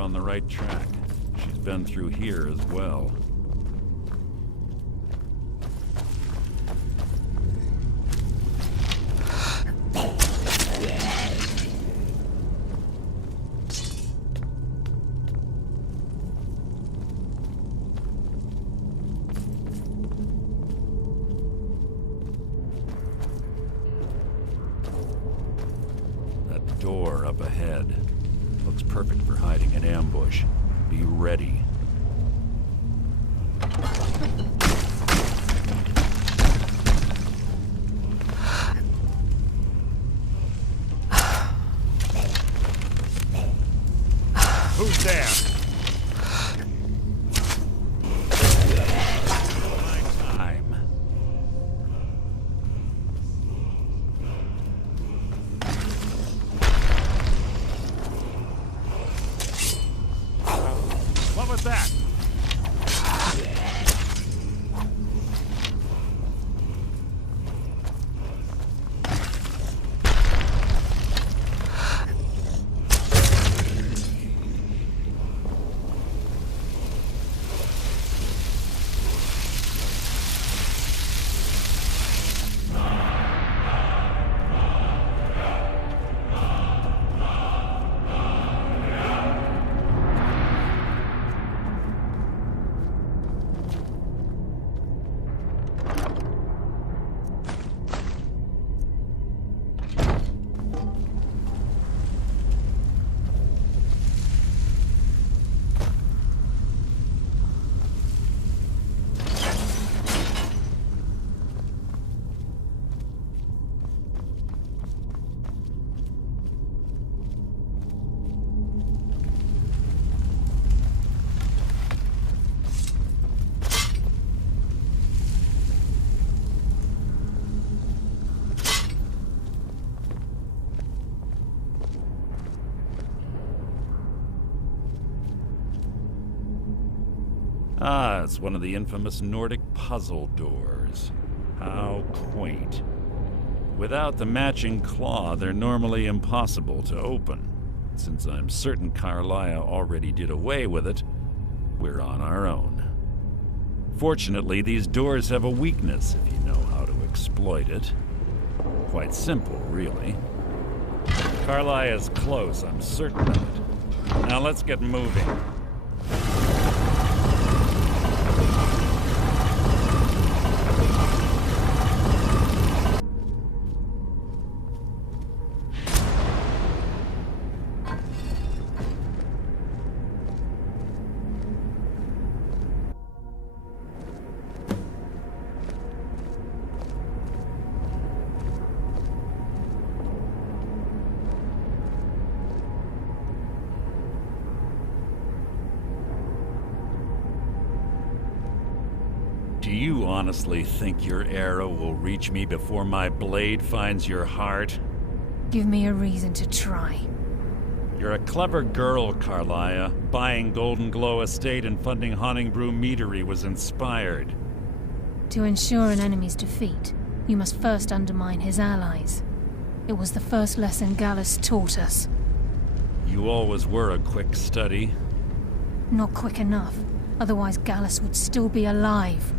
we're on the right track. She's been through here as well. Door up ahead. Looks perfect for hiding an ambush. Be ready. Who's there? That? Ah, it's one of the infamous Nordic puzzle doors. How quaint. Without the matching claw, they're normally impossible to open. Since I'm certain Carlia already did away with it, we're on our own. Fortunately, these doors have a weakness if you know how to exploit it. Quite simple, really. Carlia's close, I'm certain of it. Now let's get moving. Do you honestly think your arrow will reach me before my blade finds your heart? Give me a reason to try. You're a clever girl, Carlia. Buying Golden Glow Estate and funding Honningbrew Meadery was inspired. To ensure an enemy's defeat, you must first undermine his allies. It was the first lesson Gallus taught us. You always were a quick study. Not quick enough. Otherwise Gallus would still be alive.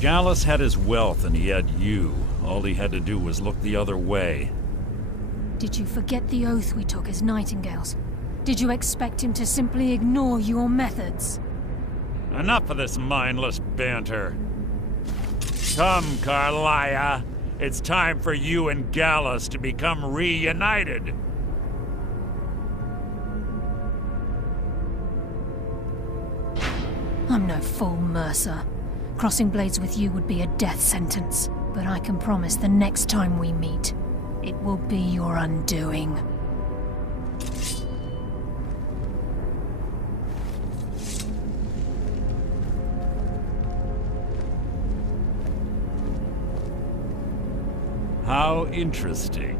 Gallus had his wealth and he had you. All he had to do was look the other way. Did you forget the oath we took as Nightingales? Did you expect him to simply ignore your methods? Enough of this mindless banter. Come, Carlia. It's time for you and Gallus to become reunited. I'm no fool, Mercer. Crossing blades with you would be a death sentence. But I can promise the next time we meet, it will be your undoing. How interesting.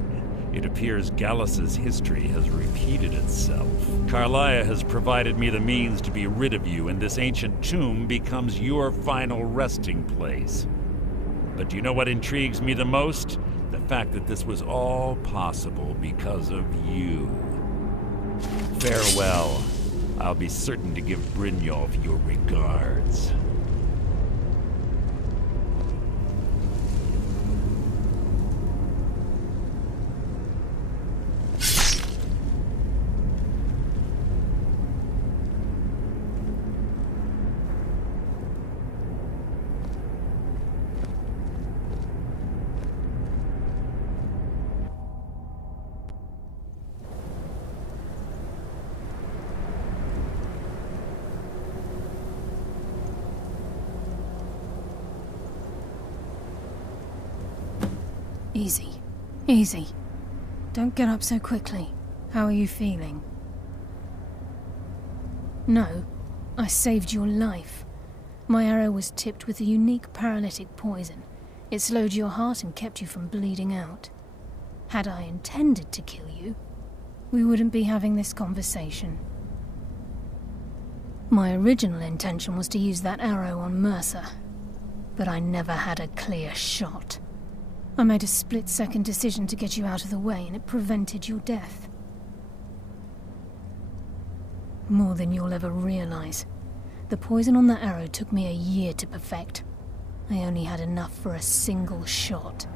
It appears Gallus's history has repeated itself. Carlia has provided me the means to be rid of you, and this ancient tomb becomes your final resting place. But do you know what intrigues me the most? The fact that this was all possible because of you. Farewell, I'll be certain to give Brynjolf your regards. Easy. Easy. Don't get up so quickly. How are you feeling? No, I saved your life. My arrow was tipped with a unique paralytic poison. It slowed your heart and kept you from bleeding out. Had I intended to kill you, we wouldn't be having this conversation. My original intention was to use that arrow on Mercer, but I never had a clear shot. I made a split-second decision to get you out of the way, and it prevented your death. More than you'll ever realize. The poison on that arrow took me a year to perfect. I only had enough for a single shot.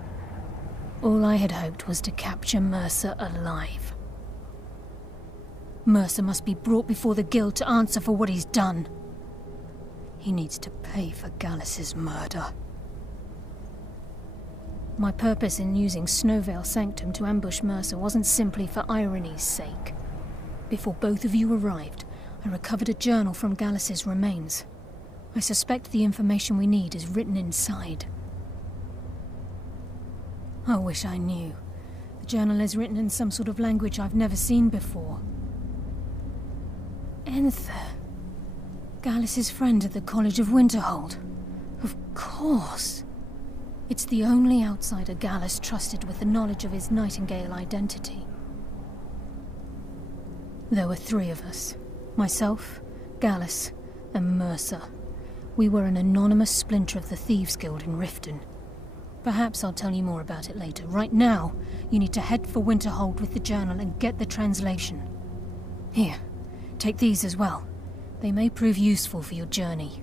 All I had hoped was to capture Mercer alive. Mercer must be brought before the Guild to answer for what he's done. He needs to pay for Gallus's murder. My purpose in using Snowvale Sanctum to ambush Mercer wasn't simply for irony's sake. Before both of you arrived, I recovered a journal from Gallus's remains. I suspect the information we need is written inside. I wish I knew. The journal is written in some sort of language I've never seen before. Enther. Gallus's friend at the College of Winterhold. Of course. It's the only outsider Gallus trusted with the knowledge of his Nightingale identity. There were 3 of us. Myself, Gallus, and Mercer. We were an anonymous splinter of the Thieves Guild in Riften. Perhaps I'll tell you more about it later. Right now, you need to head for Winterhold with the journal and get the translation. Here, take these as well. They may prove useful for your journey.